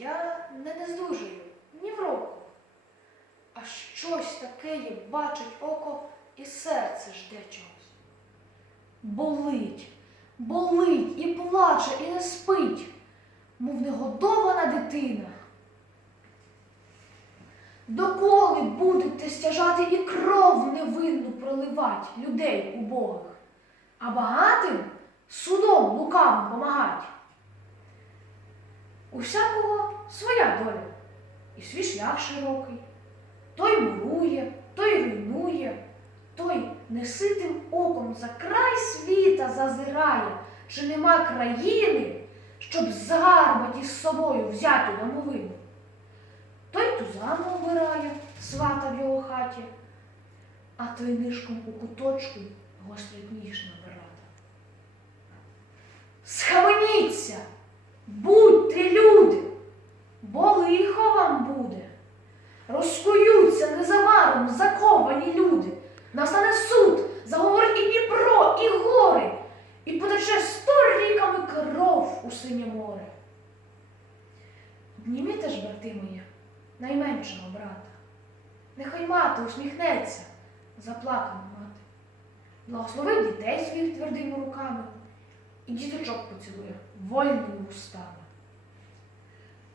Я не нездужую ні в року. А щось таке є, бачить око, і серце жде чогось. Болить, болить і плаче, і не спить, мов негодована дитина. Доколи будете стяжати і кров невинну проливать людей убогих, а багатим судом лукавим помагать? У всякого своя доля, і свій шлях широкий. Той мурує, той руйнує, той неситим оком за край світа зазирає, чи нема країни, щоб згарбать із собою взяту домовину. Той тузану обирає, свата в його хаті, а той нишком у куточку гострить ніж на Обніміте ж, брати мої, найменшого брата. Нехай мати усміхнеться, заплакана мати. Благословить дітей своїх твердими руками і діточок поцілує вольними устами.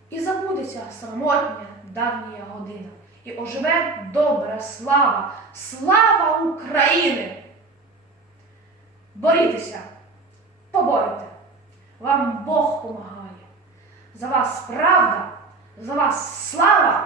І забудеться самотня давня година, і оживе добра слава, слава України! Борітеся, За вас правда, за вас слава